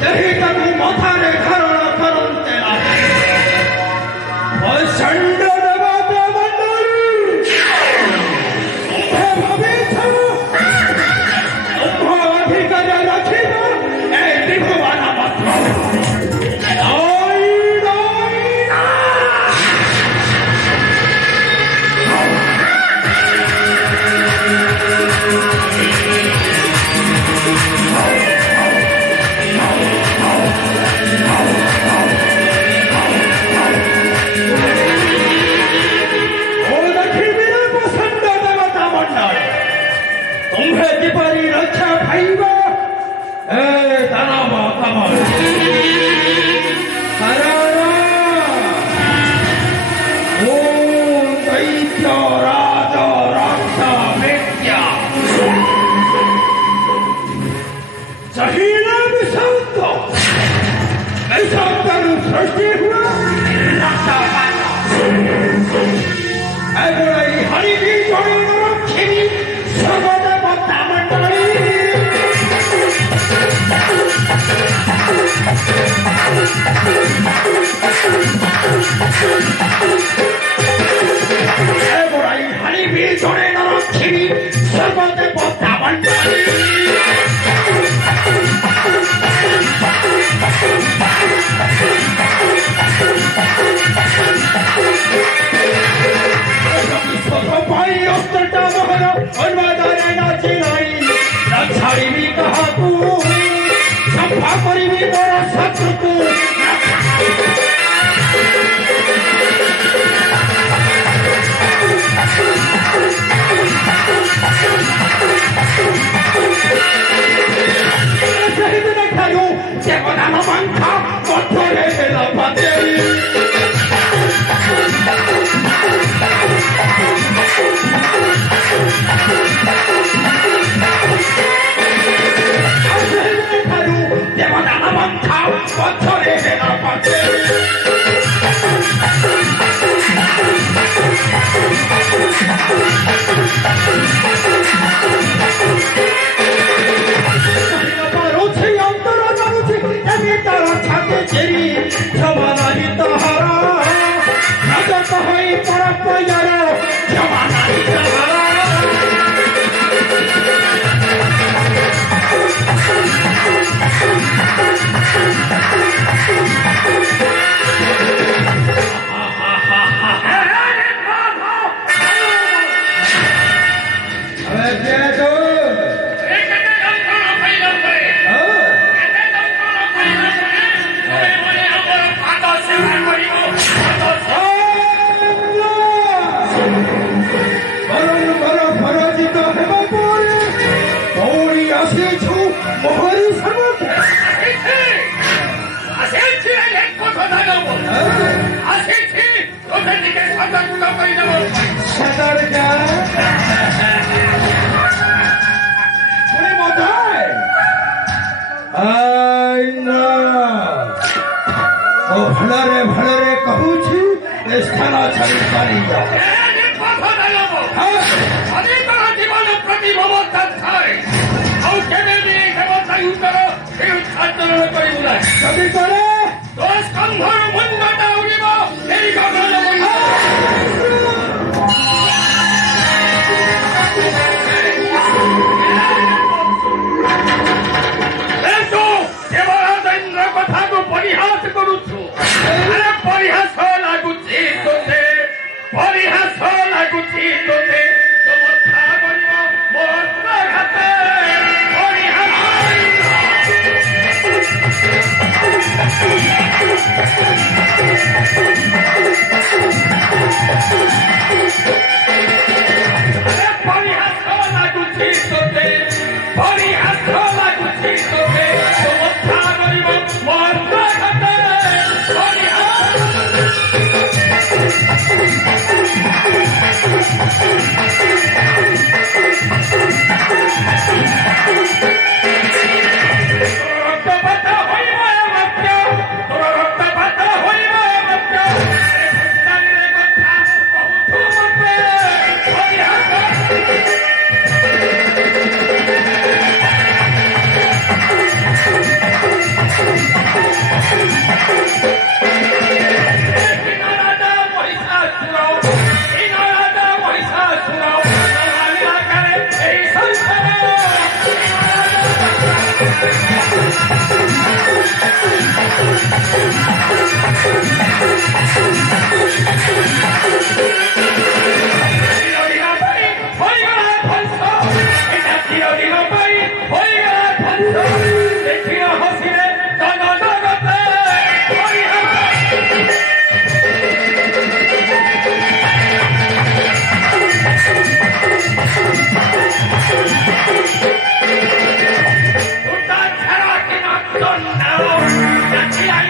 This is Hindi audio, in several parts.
ସେହି ତାକୁ ମଥାରେ ଧାରଣ କରନ୍ତେ ନାହିଁ। ପ୍ରଚଣ୍ଡ ଦେବତା ମଣ୍ଡଳୀ, ତୁମ୍ଭେ ଭାବିଛ ତୁମ୍ଭ ଅଧିକାର ରଖିବ ଏ ତ୍ରିଭୁବନ ମଧ୍ୟରେ? तुम्हें किपरि रक्षा पाइब ए दानव कमल? कारण ओ दैत्य राज रक्त मृत्या सहीन विषाक्त सृष्टि हुआ एगुड़ाई हरि भी जोड़ी रखी सर्वदेवता मंडली एगुड़ाई हरि भी जोड़े न रखी सर्वदेवता मंडली छाड़ी कहा तू सफा करी मोर शत्रु को देवदान पंखा कठोरे देवदान पंखा कठोरे भलरे भलरे कहूँ स्थान छाड़ी पारी जीवन प्रति ममता थाए कभी करे तो स्कंधर मुंडटा उड़िब एई गगन कथा को परिहास करुछु अरे परिहास लागुछि तोते परिहास लागुछि तोते तो मथा बनिब मोर घाते परिहास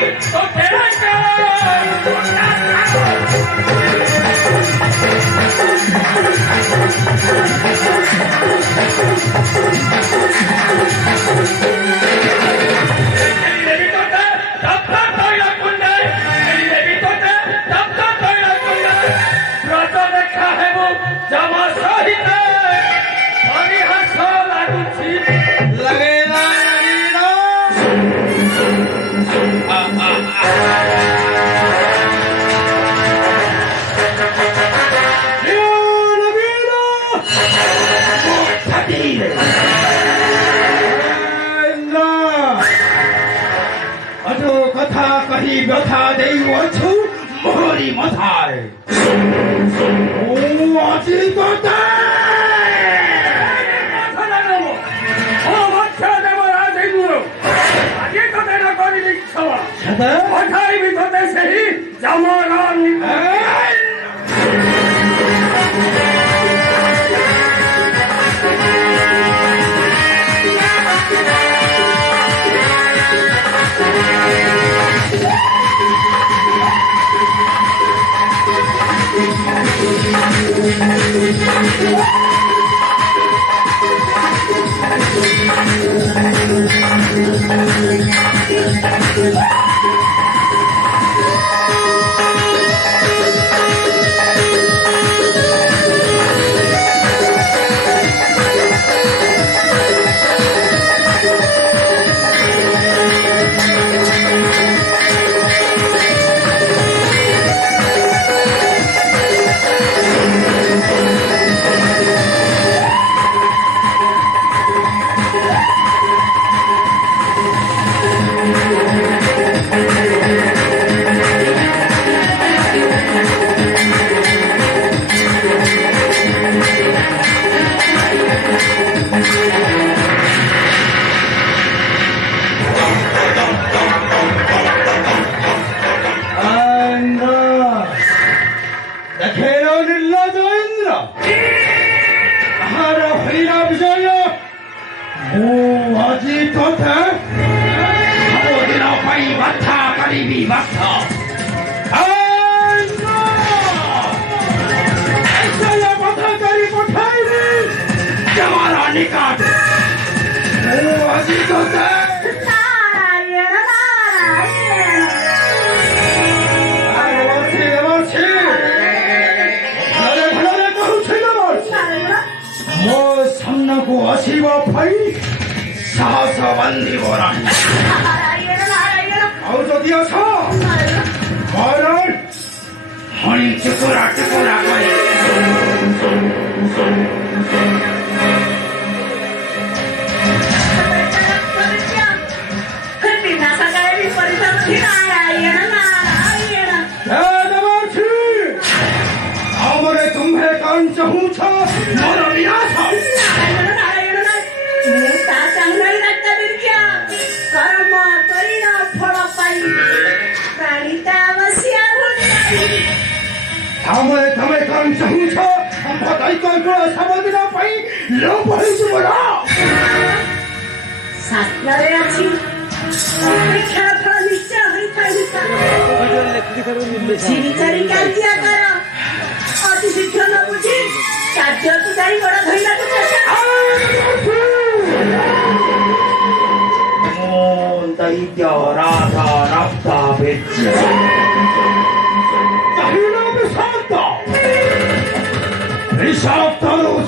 तो तेरा व्यथा देवछु मोहरी मथाए ओ আজি কথা নাগাবো ও বাচ্চা দেব রাজেন্দ্র আজি কথা না করি দিছবা সাদা কথাই ভিতরে সেই জামারান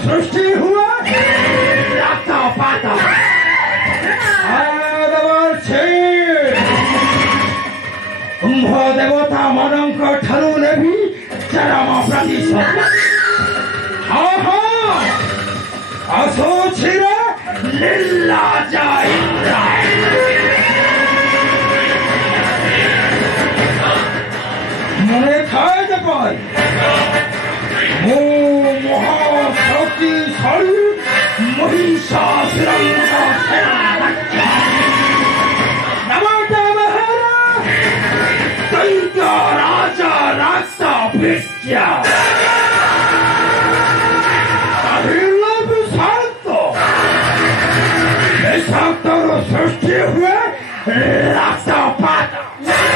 सृष्टि हुआ पाता कुंभ देवता मनंक ठारू नेभी चरम प्रतिशत हाँ हाँ असोचिर लीला जाए मने खाए पाई महाशक्तिशाली महिषासुरं दैत्य राजा रास्ता भेट्या सृष्टि हुए रास्ता पाता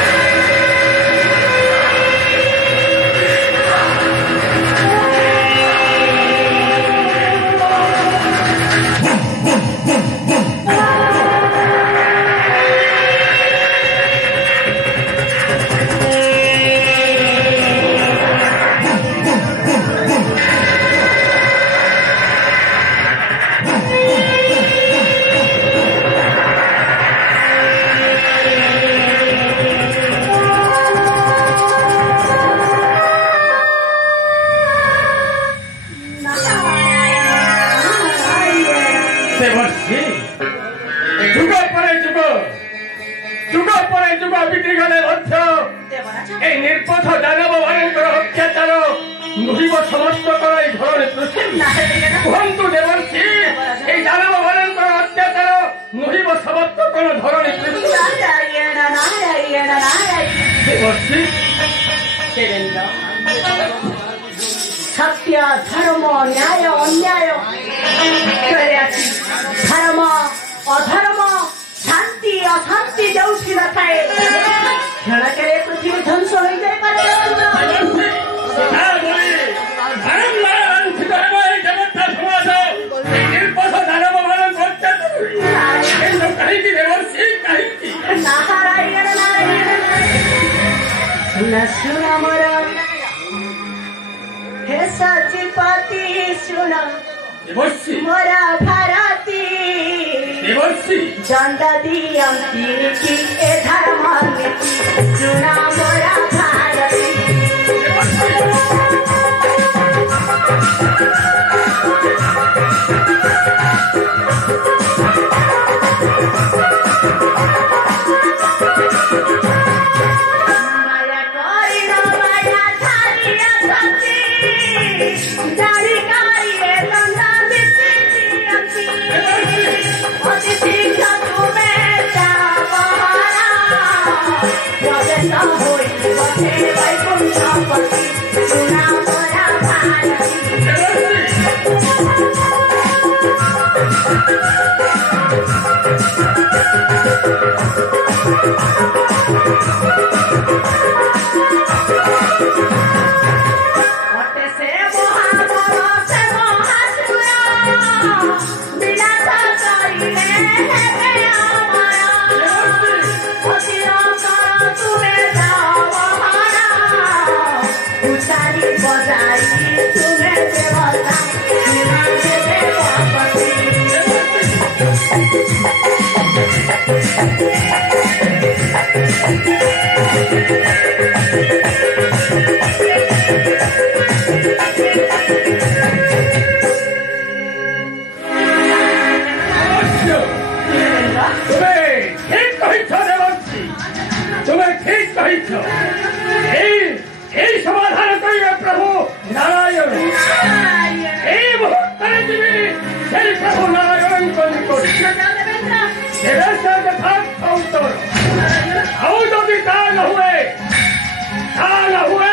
ଯୁବପିଢ଼ି ଗଲେ ମଧ୍ୟ এই নির্বোধ দানব মানଙ୍କର অত্যাচার নহিব ସମସ୍ତ କରାଇ ଧରଣୀ ପୃଥିବୀ କୁହନ୍ତୁ ଦେବର୍ଷି এই দানব মানଙ୍କର অত্যাচার নহিব ସମସ୍ତ କଣ ଧରଣୀ ପୃଥିବୀ ଦେବର୍ଷି सत्य धर्म न्याय अन्याय धर्म अधर्म शांति अशांति जो न थाए क्षणके पृथ्वी ध्वंस हो जाए नारायण नारायण सुन मोरा हे सचिपति सुन मोरा भारती चंदा दियंती की ए धर्म सुन मोरा भारती समाधान करिए प्रभु नारायण प्रभु नारायण को उत्तर आउ जदि ता न हुए